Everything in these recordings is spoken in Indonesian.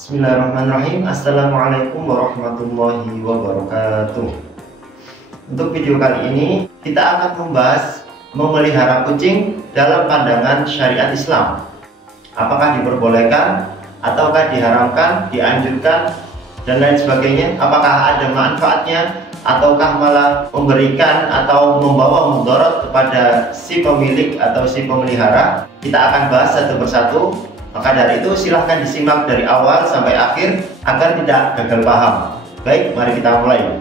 Bismillahirrahmanirrahim. Assalamualaikum warahmatullahi wabarakatuh. Untuk video kali ini kita akan membahas memelihara kucing dalam pandangan syariat Islam. Apakah diperbolehkan ataukah diharamkan, dianjurkan, dan lain sebagainya. Apakah ada manfaatnya ataukah malah memberikan atau membawa mudarat kepada si pemilik atau si pemelihara. Kita akan bahas satu persatu. Maka dari itu silahkan disimak dari awal sampai akhir agar tidak gagal paham. Baik, mari kita mulai.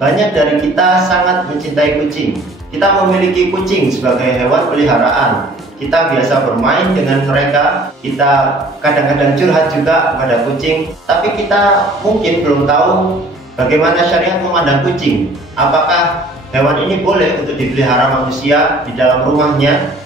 Banyak dari kita sangat mencintai kucing. Kita memiliki kucing sebagai hewan peliharaan. Kita biasa bermain dengan mereka. Kita kadang-kadang curhat juga kepada kucing. Tapi kita mungkin belum tahu bagaimana syariat memandang kucing. Apakah hewan ini boleh untuk dipelihara manusia di dalam rumahnya,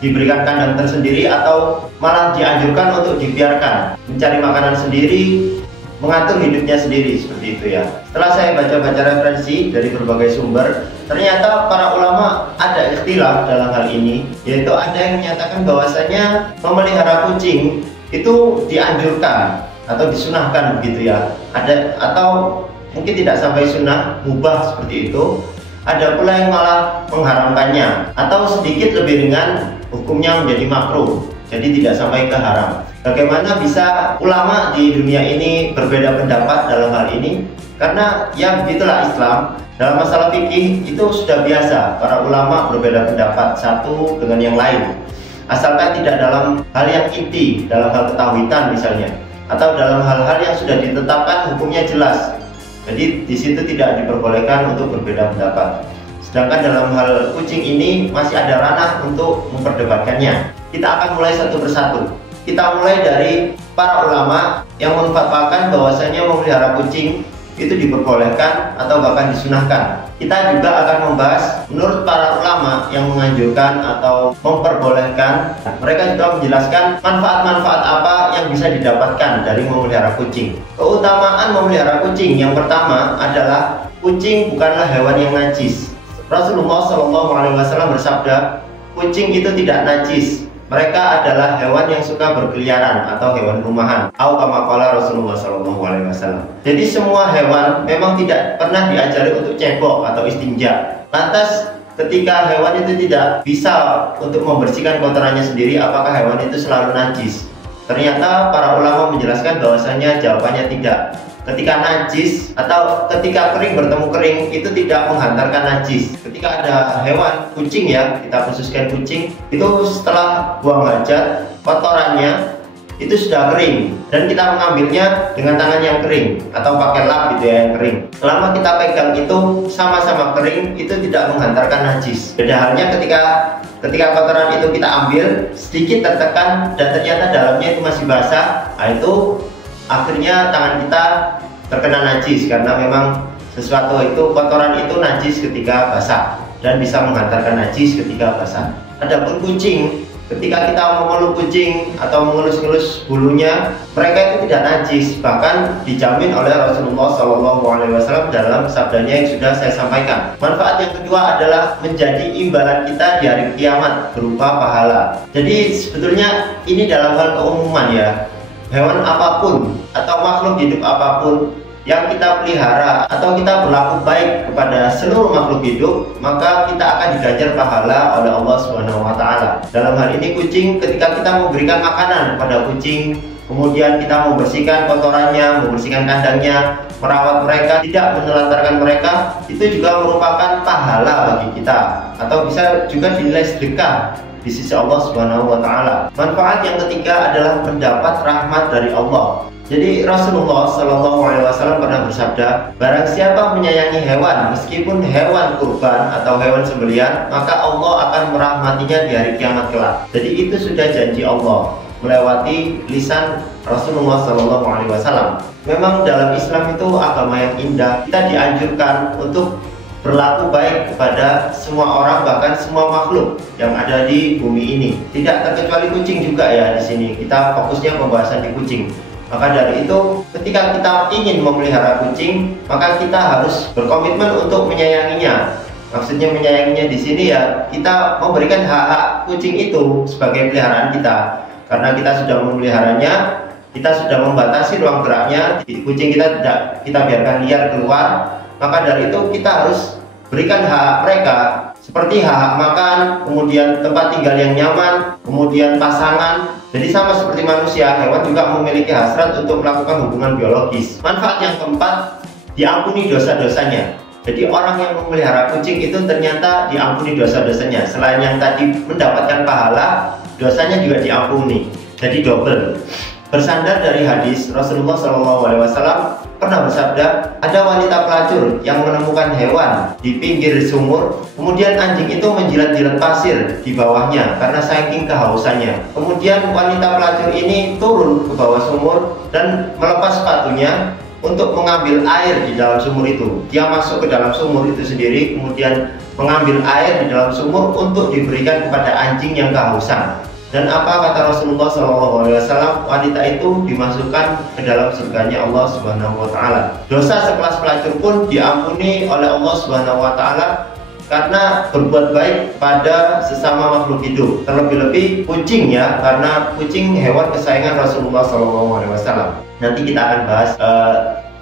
diberikan kandang tersendiri, atau malah dianjurkan untuk dibiarkan mencari makanan sendiri, mengatur hidupnya sendiri, seperti itu ya. Setelah saya baca-baca referensi dari berbagai sumber, ternyata para ulama ada ikhtilaf dalam hal ini, yaitu ada yang menyatakan bahwasanya memelihara kucing itu dianjurkan atau disunahkan begitu ya. Ada atau mungkin tidak sampai sunnah, mubah seperti itu. Ada pula yang malah mengharamkannya atau sedikit lebih ringan, hukumnya menjadi makruh, jadi tidak sampai ke haram. Bagaimana bisa ulama di dunia ini berbeda pendapat dalam hal ini? Karena ya begitulah Islam. Dalam masalah fikih itu sudah biasa para ulama berbeda pendapat satu dengan yang lain, asalkan tidak dalam hal yang inti, dalam hal ketauhidan misalnya, atau dalam hal-hal yang sudah ditetapkan hukumnya jelas. Jadi di situ tidak diperbolehkan untuk berbeda pendapat. Sedangkan dalam hal kucing ini masih ada ranah untuk memperdebatkannya. Kita akan mulai satu persatu. Kita mulai dari para ulama yang memfatwakan bahwasanya memelihara kucing itu diperbolehkan atau bahkan disunahkan. Kita juga akan membahas menurut para ulama yang menganjurkan atau memperbolehkan. Mereka juga menjelaskan manfaat-manfaat apa yang bisa didapatkan dari memelihara kucing. Keutamaan memelihara kucing yang pertama adalah kucing bukanlah hewan yang najis. Rasulullah SAW bersabda, kucing itu tidak najis. Mereka adalah hewan yang suka berkeliaran atau hewan rumahan. Atau kama qala Rasulullah SAW. Jadi semua hewan memang tidak pernah diajari untuk cebok atau istinja. Lantas ketika hewan itu tidak bisa untuk membersihkan kotorannya sendiri, apakah hewan itu selalu najis? Ternyata para ulama menjelaskan bahwasanya jawabannya tidak. Ketika najis atau ketika kering bertemu kering itu tidak menghantarkan najis. Ketika ada hewan kucing ya, kita khususkan kucing, itu setelah buang hajat kotorannya itu sudah kering dan kita mengambilnya dengan tangan yang kering atau pakai lap gitu ya, yang kering. Selama kita pegang itu sama-sama kering, itu tidak menghantarkan najis. Beda halnya ketika kotoran itu kita ambil sedikit tertekan dan ternyata dalamnya itu masih basah, nah itu akhirnya tangan kita terkena najis karena memang sesuatu itu, kotoran itu najis ketika basah dan bisa menghantarkan najis ketika basah. Adapun kucing, ketika kita memeluk kucing atau mengelus-ngelus bulunya, mereka itu tidak najis, bahkan dijamin oleh Rasulullah SAW dalam sabdanya yang sudah saya sampaikan. Manfaat yang kedua adalah menjadi imbalan kita di hari kiamat berupa pahala. Jadi sebetulnya ini dalam hal keumuman ya. Hewan apapun atau makhluk hidup apapun yang kita pelihara atau kita berlaku baik kepada seluruh makhluk hidup, maka kita akan diganjar pahala oleh Allah SWT. Dalam hal ini kucing, ketika kita memberikan makanan kepada kucing, kemudian kita membersihkan kotorannya, membersihkan kandangnya, merawat mereka, tidak menelantarkan mereka, itu juga merupakan pahala bagi kita, atau bisa juga dinilai sedekah di sisi Allah Subhanahu wa taala. Manfaat yang ketiga adalah mendapat rahmat dari Allah. Jadi Rasulullah SAW pernah bersabda, barang siapa menyayangi hewan, meskipun hewan kurban atau hewan sembelihan, maka Allah akan merahmatinya di hari kiamat kelak. Jadi itu sudah janji Allah melewati lisan Rasulullah SAW. Memang dalam Islam itu agama yang indah. Kita dianjurkan untuk berlaku baik kepada semua orang, bahkan semua makhluk yang ada di bumi ini. Tidak terkecuali kucing juga ya di sini. Kita fokusnya pembahasan di kucing. Maka dari itu, ketika kita ingin memelihara kucing, maka kita harus berkomitmen untuk menyayanginya. Maksudnya menyayanginya di sini ya, kita memberikan hak-hak kucing itu sebagai peliharaan kita. karena kita sudah memeliharanya, kita sudah membatasi ruang geraknya, kucing kita tidak kita biarkan liar keluar, maka dari itu kita harus berikan hak mereka seperti hak makan, kemudian tempat tinggal yang nyaman, kemudian pasangan. Jadi sama seperti manusia, hewan juga memiliki hasrat untuk melakukan hubungan biologis. Manfaat yang keempat, diampuni dosa-dosanya. Jadi orang yang memelihara kucing itu ternyata diampuni dosa-dosanya. Selain yang tadi mendapatkan pahala, dosanya juga diampuni. Jadi double. Bersandar dari hadis, Rasulullah SAW pernah bersabda, ada wanita pelacur yang menemukan hewan di pinggir sumur, kemudian anjing itu menjilat-jilat pasir di bawahnya karena saking kehausannya. Kemudian wanita pelacur ini turun ke bawah sumur dan melepas sepatunya untuk mengambil air di dalam sumur itu. Dia masuk ke dalam sumur itu sendiri, kemudian mengambil air di dalam sumur untuk diberikan kepada anjing yang kehausan. Dan apa kata Rasulullah SAW? Wanita itu dimasukkan ke dalam surganya Allah Subhanahu wa Ta'ala. Dosa sekelas pelacur pun diampuni oleh Allah Subhanahu wa Ta'ala karena berbuat baik pada sesama makhluk hidup. Terlebih-lebih kucing ya, karena kucing hewan kesayangan Rasulullah SAW. Nanti kita akan bahas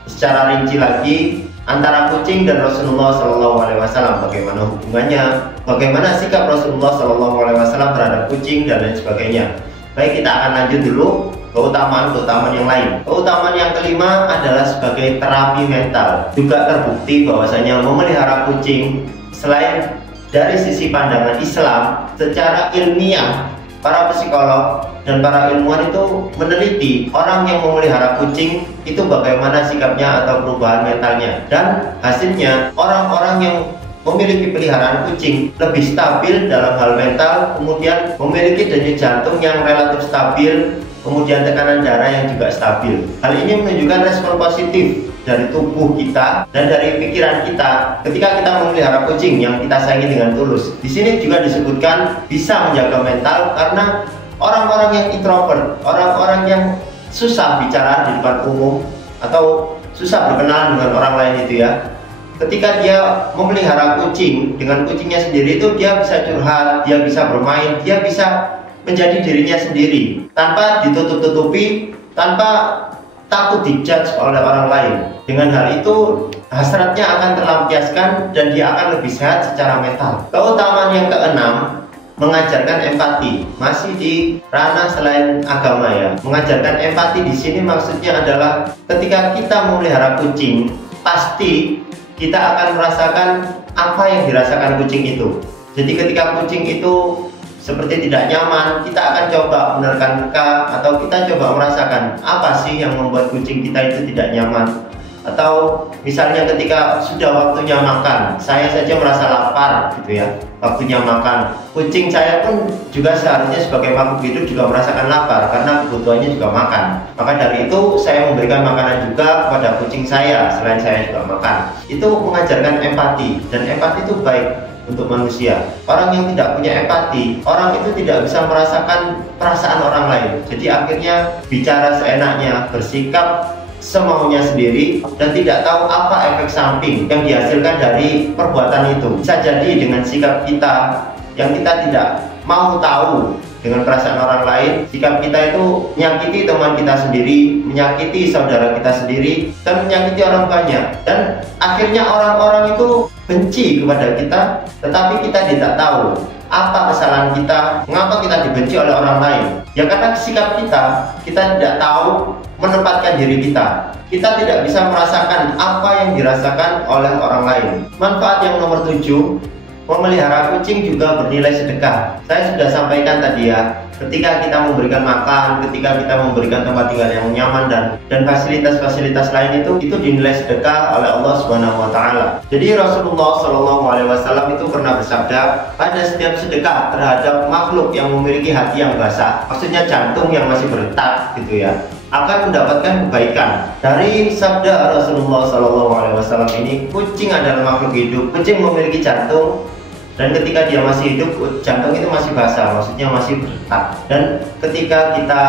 secara rinci lagi antara kucing dan Rasulullah SAW, bagaimana hubungannya, bagaimana sikap Rasulullah SAW terhadap kucing dan lain sebagainya. Baik, kita akan lanjut dulu keutamaan-keutamaan yang lain. Keutamaan yang kelima adalah sebagai terapi mental. Juga terbukti bahwasanya memelihara kucing selain dari sisi pandangan Islam, secara ilmiah para psikolog dan para ilmuwan itu meneliti orang yang memelihara kucing itu bagaimana sikapnya atau perubahan mentalnya, dan hasilnya orang-orang yang memiliki peliharaan kucing lebih stabil dalam hal mental, kemudian memiliki denyut jantung yang relatif stabil, kemudian tekanan darah yang juga stabil. Hal ini menunjukkan respon positif dari tubuh kita dan dari pikiran kita ketika kita memelihara kucing yang kita sayangi dengan tulus. Di sini juga disebutkan bisa menjaga mental karena orang-orang yang introvert, orang-orang yang susah bicara di depan umum atau susah berkenalan dengan orang lain itu ya, ketika dia memelihara kucing, dengan kucingnya sendiri itu dia bisa curhat, dia bisa bermain, dia bisa menjadi dirinya sendiri tanpa ditutup-tutupi, tanpa takut dijudge oleh orang lain. Dengan hal itu hasratnya akan terlampiaskan dan dia akan lebih sehat secara mental. Keutamaan yang keenam, mengajarkan empati. Masih di ranah selain agama ya. Mengajarkan empati di sini maksudnya adalah ketika kita memelihara kucing, pasti kita akan merasakan apa yang dirasakan kucing itu. Jadi ketika kucing itu seperti tidak nyaman, kita akan coba menerka muka atau kita coba merasakan apa sih yang membuat kucing kita itu tidak nyaman. Atau misalnya ketika sudah waktunya makan, saya saja merasa lapar gitu ya, waktunya makan. Kucing saya pun juga seharusnya sebagai makhluk hidup juga merasakan lapar karena kebutuhannya juga makan. Maka dari itu saya memberikan makanan juga kepada kucing saya selain saya juga makan. Itu mengajarkan empati, dan empati itu baik untuk manusia. Orang yang tidak punya empati, orang itu tidak bisa merasakan perasaan orang lain. Jadi akhirnya bicara seenaknya, bersikap semaunya sendiri, dan tidak tahu apa efek samping yang dihasilkan dari perbuatan itu. Bisa jadi dengan sikap kita yang kita tidak mau tahu dengan perasaan orang lain, sikap kita itu menyakiti teman kita sendiri, menyakiti saudara kita sendiri, dan menyakiti orang banyak. Dan akhirnya orang-orang itu benci kepada kita, tetapi kita tidak tahu apa kesalahan kita, mengapa kita dibenci oleh orang lain. Ya karena sikap kita tidak tahu menempatkan diri kita. Kita tidak bisa merasakan apa yang dirasakan oleh orang lain. Manfaat yang nomor 7, memelihara kucing juga bernilai sedekah. Saya sudah sampaikan tadi ya, ketika kita memberikan makan, ketika kita memberikan tempat tinggal yang nyaman dan fasilitas-fasilitas lain itu dinilai sedekah oleh Allah Subhanahu wa Ta'ala. Jadi Rasulullah SAW itu pernah bersabda, pada setiap sedekah terhadap makhluk yang memiliki hati yang basah, maksudnya jantung yang masih berdetak gitu ya, akan mendapatkan kebaikan. Dari sabda Rasulullah SAW ini, kucing adalah makhluk hidup, kucing memiliki jantung, dan ketika dia masih hidup, jantung itu masih basah, maksudnya masih berdetak. Dan ketika kita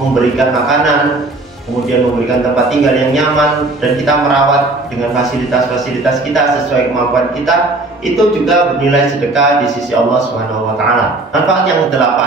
memberikan makanan, kemudian memberikan tempat tinggal yang nyaman, dan kita merawat dengan fasilitas-fasilitas kita sesuai kemampuan kita, itu juga bernilai sedekah di sisi Allah Subhanahu wa Ta'ala. Manfaat yang ke-8,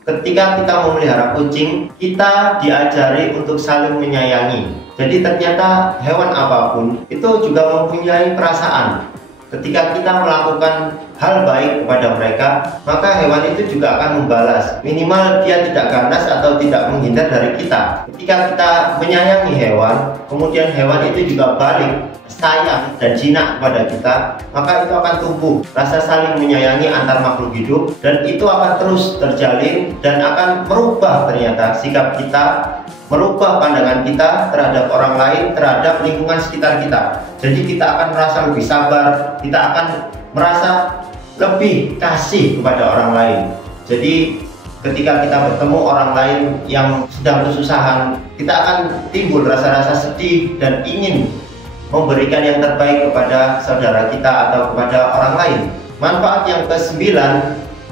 Ketika kita memelihara kucing, kita diajari untuk saling menyayangi. Jadi ternyata hewan apapun itu juga mempunyai perasaan. Ketika kita melakukan hal baik kepada mereka, maka hewan itu juga akan membalas. Minimal dia tidak ganas atau tidak menghindar dari kita. Ketika kita menyayangi hewan, kemudian hewan itu juga balik sayang dan jinak kepada kita, maka itu akan tumbuh rasa saling menyayangi antar makhluk hidup, dan itu akan terus terjalin dan akan merubah ternyata sikap kita, merubah pandangan kita terhadap orang lain, terhadap lingkungan sekitar kita. Jadi kita akan merasa lebih sabar, kita akan merasa lebih kasih kepada orang lain. Jadi ketika kita bertemu orang lain yang sedang kesusahan, kita akan timbul rasa-rasa sedih dan ingin memberikan yang terbaik kepada saudara kita atau kepada orang lain. Manfaat yang ke-9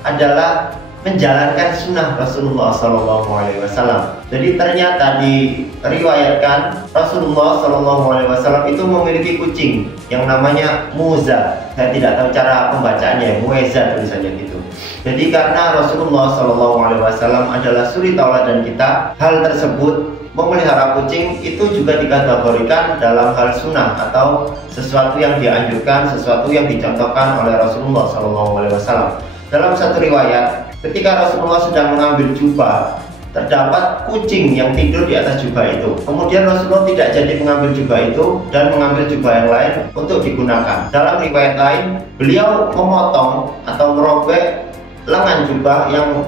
adalah menjalankan sunnah Rasulullah SAW. Jadi ternyata diriwayatkan Rasulullah SAW itu memiliki kucing yang namanya Muza. Saya tidak tahu cara pembacaannya, Mueza tulisannya gitu. Jadi karena Rasulullah SAW adalah suri tauladan kita, hal tersebut memelihara kucing itu juga dikategorikan dalam hal sunnah atau sesuatu yang dianjurkan, sesuatu yang dicontohkan oleh Rasulullah SAW. Dalam satu riwayat, ketika Rasulullah sedang mengambil jubah, terdapat kucing yang tidur di atas jubah itu. Kemudian Rasulullah tidak jadi mengambil jubah itu dan mengambil jubah yang lain untuk digunakan. Dalam riwayat lain, beliau memotong atau merobek lengan jubah yang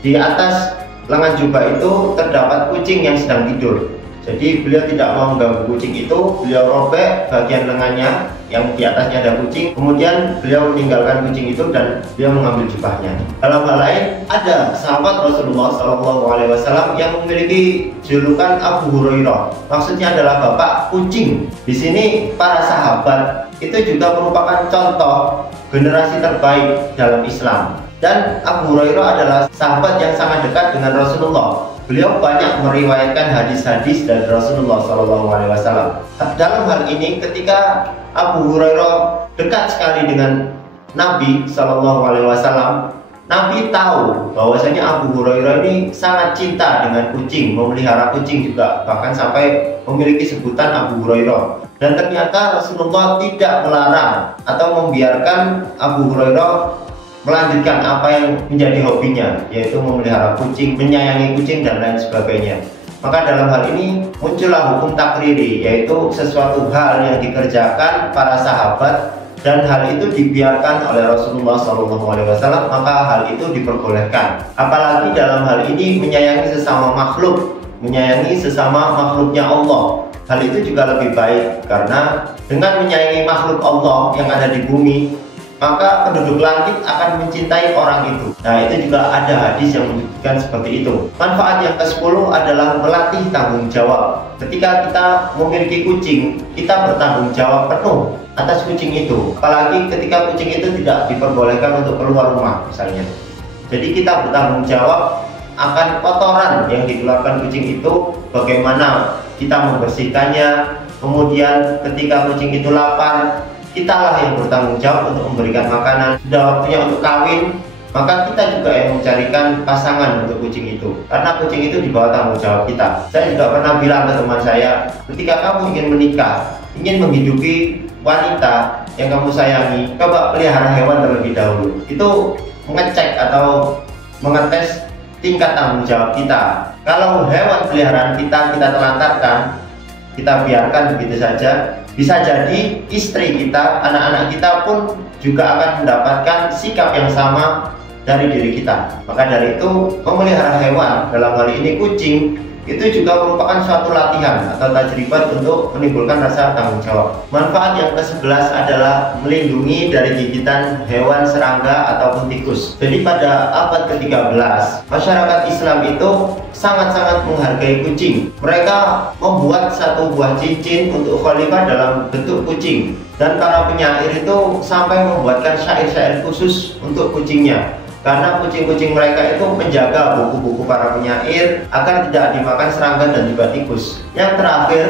di atas lengan jubah itu terdapat kucing yang sedang tidur. Jadi beliau tidak mau mengganggu kucing itu, beliau robek bagian lengannya yang di atasnya ada kucing, kemudian beliau meninggalkan kucing itu dan beliau mengambil jubahnya. Dalam hal lain, ada sahabat Rasulullah SAW yang memiliki julukan Abu Hurairah. Maksudnya adalah bapak kucing. Di sini para sahabat itu juga merupakan contoh generasi terbaik dalam Islam. Dan Abu Hurairah adalah sahabat yang sangat dekat dengan Rasulullah. Beliau banyak meriwayatkan hadis-hadis dari Rasulullah SAW. Dalam hal ini, ketika Abu Hurairah dekat sekali dengan Nabi SAW, Nabi tahu bahwasanya Abu Hurairah ini sangat cinta dengan kucing, memelihara kucing juga, bahkan sampai memiliki sebutan Abu Hurairah. Dan ternyata Rasulullah tidak melarang atau membiarkan Abu Hurairah melanjutkan apa yang menjadi hobinya, yaitu memelihara kucing, menyayangi kucing dan lain sebagainya. Maka dalam hal ini muncullah hukum takriri, yaitu sesuatu hal yang dikerjakan para sahabat dan hal itu dibiarkan oleh Rasulullah SAW, maka hal itu diperbolehkan. Apalagi dalam hal ini menyayangi sesama makhluk, menyayangi sesama makhluknya Allah. Hal itu juga lebih baik, karena dengan menyayangi makhluk Allah yang ada di bumi, maka penduduk langit akan mencintai orang itu. Nah, itu juga ada hadis yang menunjukkan seperti itu. Manfaat yang ke-10 adalah melatih tanggung jawab. Ketika kita memiliki kucing, kita bertanggung jawab penuh atas kucing itu. Apalagi ketika kucing itu tidak diperbolehkan untuk keluar rumah misalnya. Jadi kita bertanggung jawab akan kotoran yang dikeluarkan kucing itu, bagaimana kita membersihkannya. Kemudian ketika kucing itu lapar, kitalah yang bertanggung jawab untuk memberikan makanan. Sudah waktunya untuk kawin, maka kita juga yang mencarikan pasangan untuk kucing itu, karena kucing itu di bawah tanggung jawab kita. Saya juga pernah bilang ke teman saya, ketika kamu ingin menikah, ingin menghidupi wanita yang kamu sayangi, coba pelihara hewan terlebih dahulu. Itu mengecek atau mengetes tingkat tanggung jawab kita. Kalau hewan peliharaan kita telantarkan, kita biarkan begitu saja, bisa jadi istri kita, anak-anak kita pun juga akan mendapatkan sikap yang sama dari diri kita. Maka dari itu, memelihara hewan, dalam hal ini kucing, itu juga merupakan suatu latihan atau tajribat untuk menimbulkan rasa tanggung jawab. Manfaat yang ke-11 adalah melindungi dari gigitan hewan serangga ataupun tikus. Jadi pada abad ke-13, masyarakat Islam itu sangat-sangat menghargai kucing. Mereka membuat satu buah cincin untuk khalifah dalam bentuk kucing. Dan para penyair itu sampai membuatkan syair-syair khusus untuk kucingnya. Karena kucing-kucing mereka itu menjaga buku-buku para penyair agar tidak dimakan serangga dan juga tikus. Yang terakhir,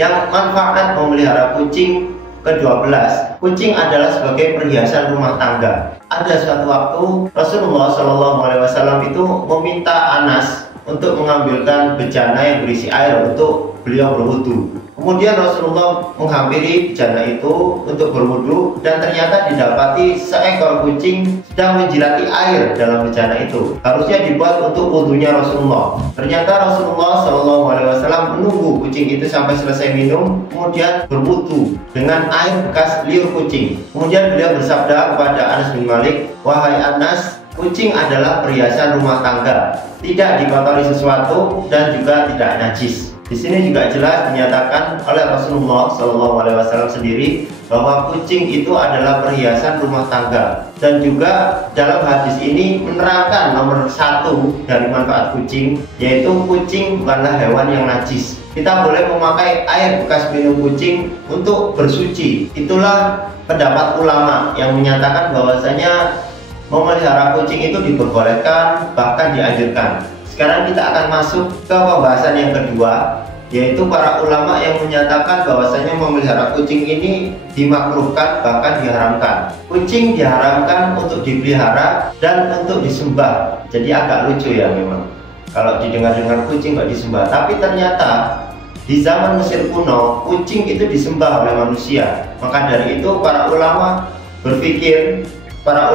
yang manfaat memelihara kucing, ke-12, kucing adalah sebagai perhiasan rumah tangga. Ada suatu waktu Rasulullah SAW itu meminta Anas untuk mengambilkan bejana yang berisi air untuk beliau berwudu. Kemudian Rasulullah menghampiri bejana itu untuk berwudu dan ternyata didapati seekor kucing sedang menjilati air dalam bejana itu. Harusnya dibuat untuk wudunya Rasulullah. Ternyata Rasulullah SAW menunggu kucing itu sampai selesai minum, kemudian berwudu dengan air bekas liur kucing. Kemudian beliau bersabda kepada Anas bin Malik, "Wahai Anas, kucing adalah perhiasan rumah tangga, tidak dikotori sesuatu dan juga tidak najis." Di sini juga jelas dinyatakan oleh Rasulullah SAW sendiri bahwa kucing itu adalah perhiasan rumah tangga, dan juga dalam hadis ini menerangkan nomor 1 dari manfaat kucing, yaitu kucing bukanlah hewan yang najis. Kita boleh memakai air bekas minum kucing untuk bersuci. Itulah pendapat ulama yang menyatakan bahwasanya memelihara kucing itu diperbolehkan, bahkan dianjurkan. Sekarang kita akan masuk ke pembahasan yang kedua, yaitu para ulama yang menyatakan bahwasanya memelihara kucing ini dimakruhkan, bahkan diharamkan. Kucing diharamkan untuk dipelihara dan untuk disembah. Jadi agak lucu ya memang kalau didengar-dengar kucing nggak disembah, tapi ternyata di zaman Mesir kuno kucing itu disembah oleh manusia. Maka dari itu para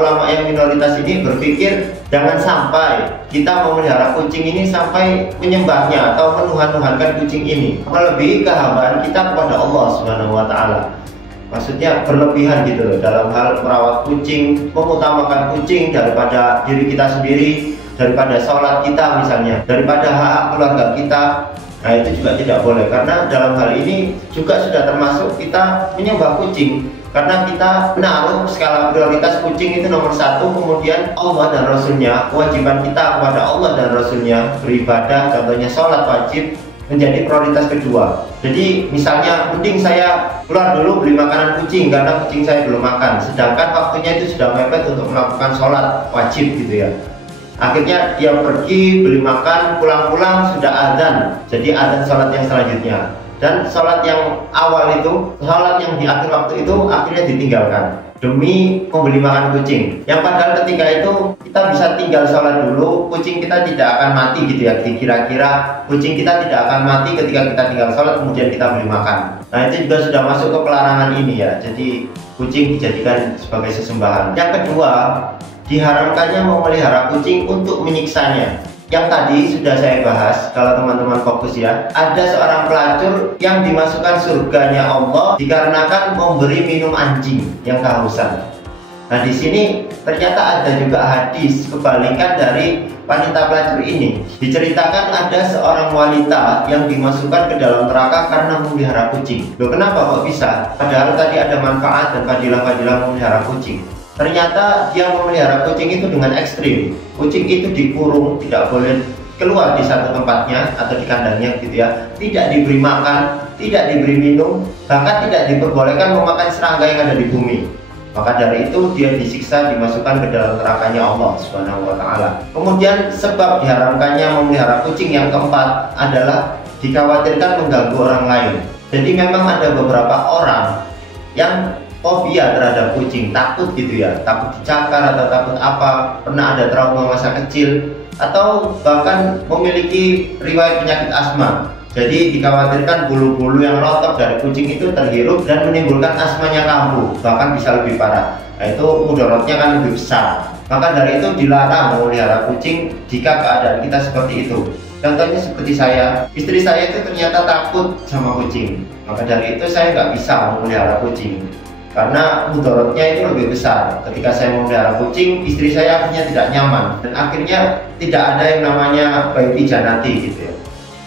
ulama yang minoritas ini berpikir jangan sampai kita memelihara kucing ini sampai menyembahnya atau menuhan-nuhankan kucing ini, melebihi kehambaan kita kepada Allah Subhanahu wa Ta'ala. Maksudnya berlebihan gitu loh dalam hal merawat kucing, mengutamakan kucing daripada diri kita sendiri, daripada sholat kita misalnya, daripada hak keluarga kita. Nah itu juga tidak boleh, karena dalam hal ini juga sudah termasuk kita menyembah kucing. Karena kita menaruh skala prioritas kucing itu nomor 1, kemudian Allah dan Rasulnya, kewajiban kita kepada Allah dan Rasulnya beribadah, contohnya sholat wajib, menjadi prioritas kedua. Jadi misalnya mending saya keluar dulu beli makanan kucing karena kucing saya belum makan, sedangkan waktunya itu sudah mepet untuk melakukan sholat wajib gitu ya. Akhirnya dia pergi beli makan, pulang-pulang sudah azan, jadi azan sholat yang selanjutnya. Dan sholat yang awal itu, sholat yang di akhir waktu itu akhirnya ditinggalkan demi membeli makan kucing. Yang padahal ketika itu kita bisa tinggal sholat dulu, kucing kita tidak akan mati gitu ya. Kira-kira kucing kita tidak akan mati ketika kita tinggal sholat kemudian kita beli makan. Nah itu juga sudah masuk ke pelarangan ini ya. Jadi kucing dijadikan sebagai sesembahan. Yang kedua, diharamkannya memelihara kucing untuk menyiksanya. Yang tadi sudah saya bahas, kalau teman-teman fokus ya, ada seorang pelacur yang dimasukkan surganya Allah dikarenakan memberi minum anjing yang kehausan. Nah di sini ternyata ada juga hadis kebalikan dari wanita pelacur ini. Diceritakan ada seorang wanita yang dimasukkan ke dalam neraka karena memelihara kucing. Loh kenapa kok bisa? Padahal tadi ada manfaat dan fadilah-fadilah memelihara kucing. Ternyata dia memelihara kucing itu dengan ekstrim. Kucing itu dikurung, tidak boleh keluar di satu tempatnya atau di kandangnya gitu ya. Tidak diberi makan, tidak diberi minum, bahkan tidak diperbolehkan memakan serangga yang ada di bumi. Maka dari itu dia disiksa, dimasukkan ke dalam nerakanya Allah Subhanahu wa Ta'ala. Kemudian sebab diharamkannya memelihara kucing yang keempat adalah dikhawatirkan mengganggu orang lain. Jadi memang ada beberapa orang yang fobia terhadap kucing, takut gitu ya, takut dicakar atau takut apa, pernah ada trauma masa kecil, atau bahkan memiliki riwayat penyakit asma. Jadi dikhawatirkan bulu-bulu yang rontok dari kucing itu terhirup dan menimbulkan asmanya kambuh, bahkan bisa lebih parah. Nah itu mudaratnya kan lebih besar. Maka dari itu dilarang memelihara kucing jika keadaan kita seperti itu. Contohnya seperti saya, istri saya itu ternyata takut sama kucing. Maka dari itu saya nggak bisa memelihara kucing. Karena mudaratnya itu lebih besar. Ketika saya memelihara kucing, istri saya akhirnya tidak nyaman dan akhirnya tidak ada yang namanya baiti janati gitu ya.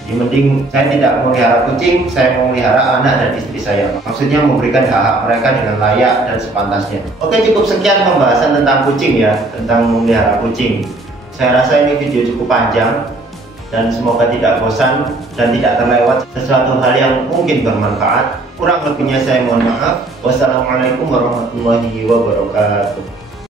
Jadi mending saya tidak memelihara kucing, saya memelihara anak dan istri saya. Maksudnya memberikan hak-hak mereka dengan layak dan sepantasnya. Oke, cukup sekian pembahasan tentang kucing ya, tentang memelihara kucing. Saya rasa ini video cukup panjang dan semoga tidak bosan dan tidak terlewat sesuatu hal yang mungkin bermanfaat. Kurang lebihnya saya mohon maaf. Wassalamualaikum warahmatullahi wabarakatuh.